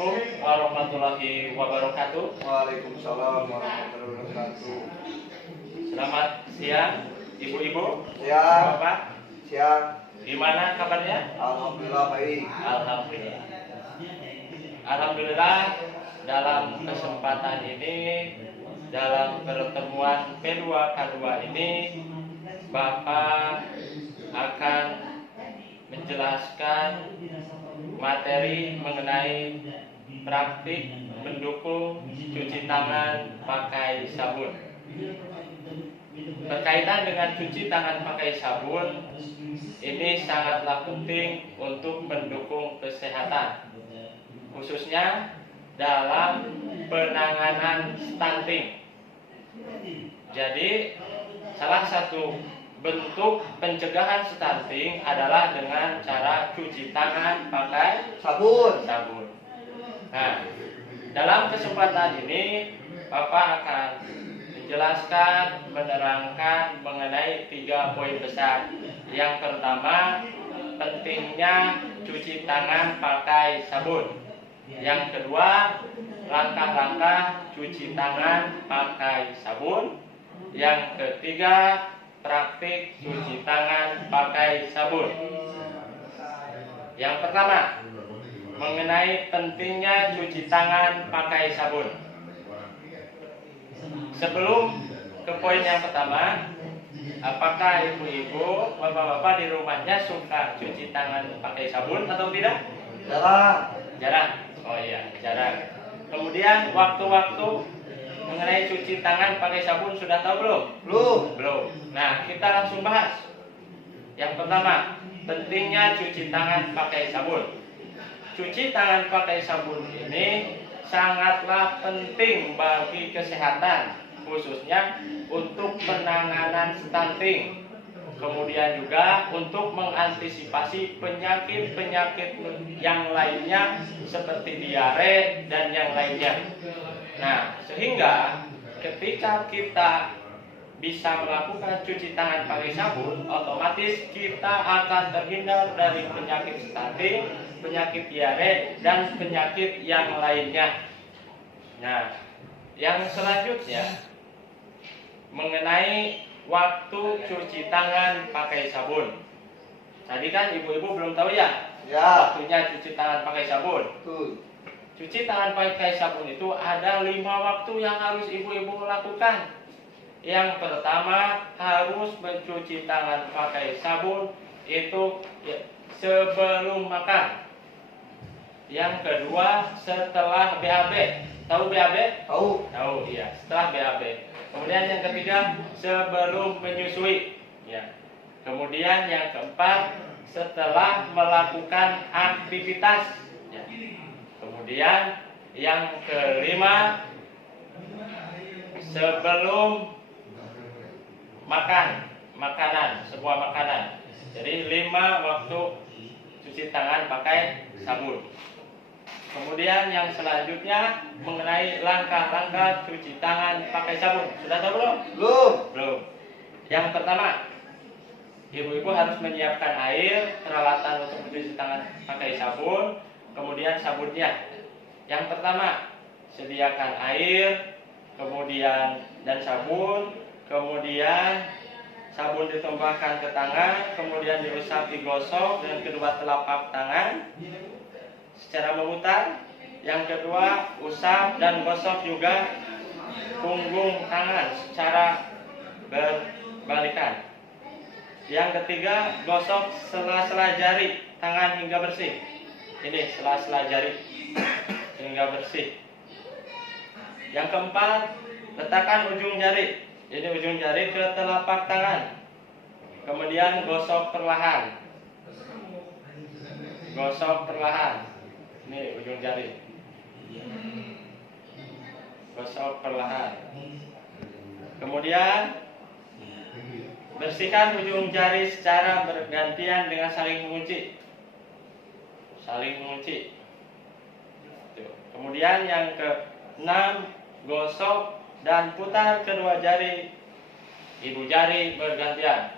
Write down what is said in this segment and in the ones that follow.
Assalamualaikum warahmatullahi wabarakatuh. Waalaikumsalam warahmatullahi wabarakatuh. Selamat siang, ibu-ibu, Siang. bapak. Siang. Gimana kabarnya? Alhamdulillah baik. Alhamdulillah. Alhamdulillah, dalam kesempatan ini, dalam pertemuan P2K2 ini, Bapak akan menjelaskan materi mengenai praktik mendukung cuci tangan pakai sabun. Berkaitan dengan cuci tangan pakai sabun, ini sangatlah penting untuk mendukung kesehatan, khususnya dalam penanganan stunting. Jadi, salah satu bentuk pencegahan stunting adalah dengan cara cuci tangan pakai Sabun. Nah, dalam kesempatan ini Bapak akan menjelaskan, menerangkan mengenai 3 poin besar. Yang pertama, pentingnya cuci tangan pakai sabun. Yang kedua, langkah-langkah cuci tangan pakai sabun. Yang ketiga, praktik cuci tangan pakai sabun. Yang pertama, mengenai pentingnya cuci tangan pakai sabun. Sebelum ke poin yang pertama, apakah ibu-ibu, bapak-bapak di rumahnya suka cuci tangan pakai sabun atau tidak? Jarang. Jarang. Oh iya, jarang. Kemudian waktu-waktu mengenai cuci tangan pakai sabun sudah tahu belum? Belum. Nah, kita langsung bahas. Yang pertama, pentingnya cuci tangan pakai sabun. Cuci tangan pakai sabun ini sangatlah penting bagi kesehatan, khususnya untuk penanganan stunting. Kemudian juga untuk mengantisipasi penyakit-penyakit yang lainnya seperti diare dan yang lainnya. Nah, sehingga ketika kita bisa melakukan cuci tangan pakai sabun, otomatis kita akan terhindar dari penyakit stunting, penyakit diare, dan penyakit yang lainnya. Nah, yang selanjutnya mengenai waktu cuci tangan pakai sabun. Tadi kan ibu-ibu belum tahu ya, waktunya cuci tangan pakai sabun. Cuci tangan pakai sabun itu ada 5 waktu yang harus ibu-ibu lakukan. Yang pertama, harus mencuci tangan pakai sabun itu sebelum makan. Yang kedua, setelah BAB. Tahu BAB? Tahu, iya. Setelah BAB. Kemudian yang ketiga, sebelum menyusui. Ya. Kemudian yang keempat, setelah melakukan aktivitas. Ya. Kemudian yang kelima, sebelum makanan, sebuah makanan. Jadi 5 waktu cuci tangan pakai sabun. Kemudian yang selanjutnya mengenai langkah-langkah cuci tangan pakai sabun. Sudah tahu belum? Belum. Yang pertama, ibu-ibu harus menyiapkan air, peralatan untuk mencuci tangan pakai sabun, kemudian sabunnya. Yang pertama, sediakan air, kemudian dan sabun, kemudian sabun ditumpahkan ke tangan, kemudian diusap, digosok dengan kedua telapak tangan secara memutar. Yang kedua, usap dan gosok juga punggung tangan secara berbalikan. Yang ketiga, gosok sela-sela jari tangan hingga bersih. Ini sela-sela jari hingga bersih. Yang keempat, letakkan ujung jari. Ini ujung jari ke telapak tangan. Kemudian gosok perlahan. Gosok perlahan. Ini ujung jari. Gosok perlahan. Kemudian bersihkan ujung jari secara bergantian dengan saling mengunci. Saling mengunci. Kemudian yang ke-6, gosok dan putar kedua jari ibu jari bergantian.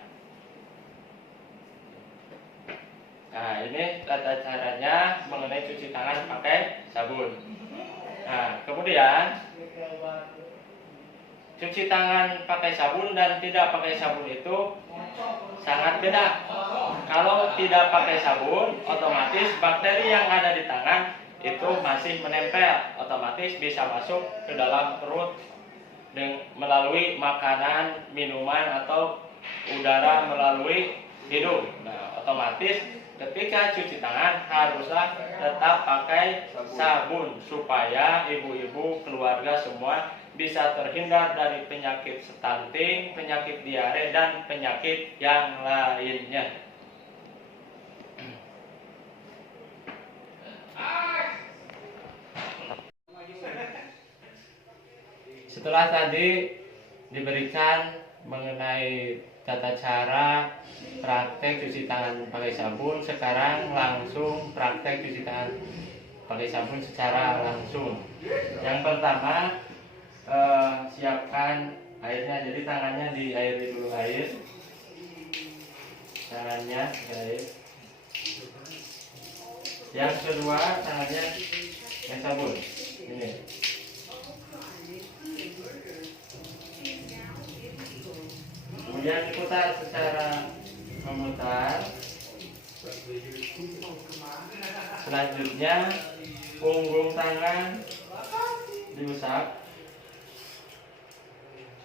Nah, ini tata caranya mengenai cuci tangan pakai sabun. sabun. Nah, kemudian cuci tangan pakai sabun dan tidak pakai sabun itu sangat beda. Kalau tidak pakai sabun, otomatis bakteri yang ada di tangan itu masih menempel, otomatis bisa masuk ke dalam perut melalui makanan, minuman, atau udara melalui hidung. Nah, otomatis ketika cuci tangan haruslah tetap pakai sabun supaya ibu-ibu keluarga semua bisa terhindar dari penyakit stunting, penyakit diare, dan penyakit yang lainnya. Setelah tadi diberikan mengenai tata cara praktek cuci tangan pakai sabun, sekarang langsung praktek cuci tangan pakai sabun secara langsung. Yang pertama, siapkan airnya, jadi tangannya diairi dulu air, tangannya di air. Yang kedua, tangannya yang sabun ini. Kemudian diputar secara memutar. Selanjutnya punggung tangan diusap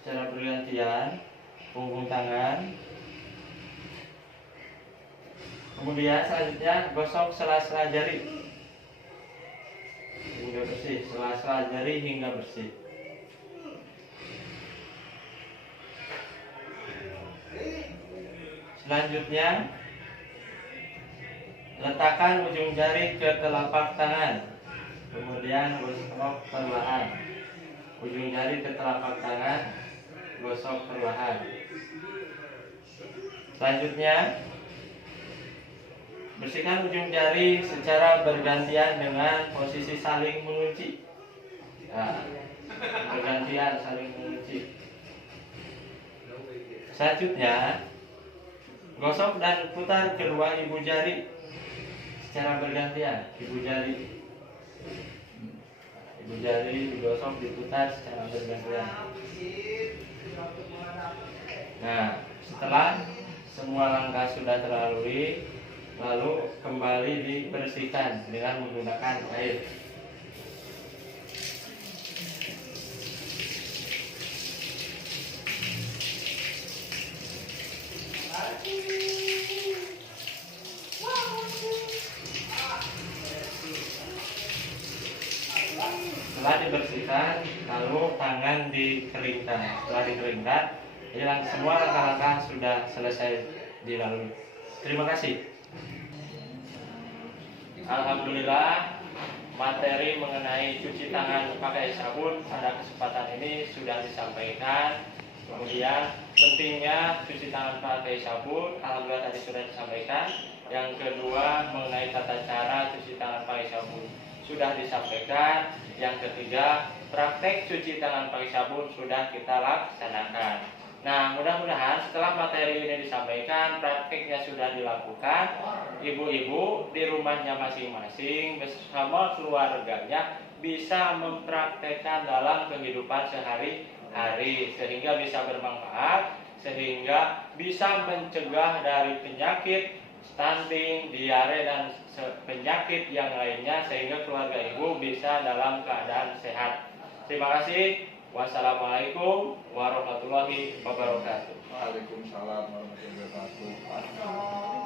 secara bergantian, punggung tangan. Kemudian selanjutnya gosok sela-sela jari hingga bersih, sela-sela jari hingga bersih. Selanjutnya letakkan ujung jari ke telapak tangan, kemudian gosok perlahan. Ujung jari ke telapak tangan, gosok perlahan. Selanjutnya bersihkan ujung jari secara bergantian dengan posisi saling mengunci. Nah, bergantian saling mengunci. Selanjutnya gosok dan putar kedua ibu jari secara bergantian. Ibu jari digosok, diputar secara bergantian. Nah, setelah semua langkah sudah terlalui, lalu kembali dibersihkan dengan menggunakan air. Setelah dibersihkan, lalu tangan dikeringkan. Setelah dikeringkan, hilang semua langkah-langkah sudah selesai dilalui. Terima kasih. Alhamdulillah, materi mengenai cuci tangan pakai sabun pada kesempatan ini sudah disampaikan. Kemudian pentingnya cuci tangan pakai sabun, alhamdulillah tadi sudah disampaikan. Yang kedua, mengenai tata cara cuci tangan pakai sabun sudah disampaikan. Yang ketiga, praktek cuci tangan pakai sabun sudah kita laksanakan. Nah, mudah-mudahan setelah materi ini disampaikan, prakteknya sudah dilakukan, ibu-ibu di rumahnya masing-masing bersama keluarganya bisa mempraktekkan dalam kehidupan sehari-hari, sehingga bisa bermanfaat, sehingga bisa mencegah dari penyakit stunting, diare, dan penyakit yang lainnya, sehingga keluarga ibu bisa dalam keadaan sehat. Terima kasih. Wassalamualaikum warahmatullahi wabarakatuh. Waalaikumsalam warahmatullahi wabarakatuh.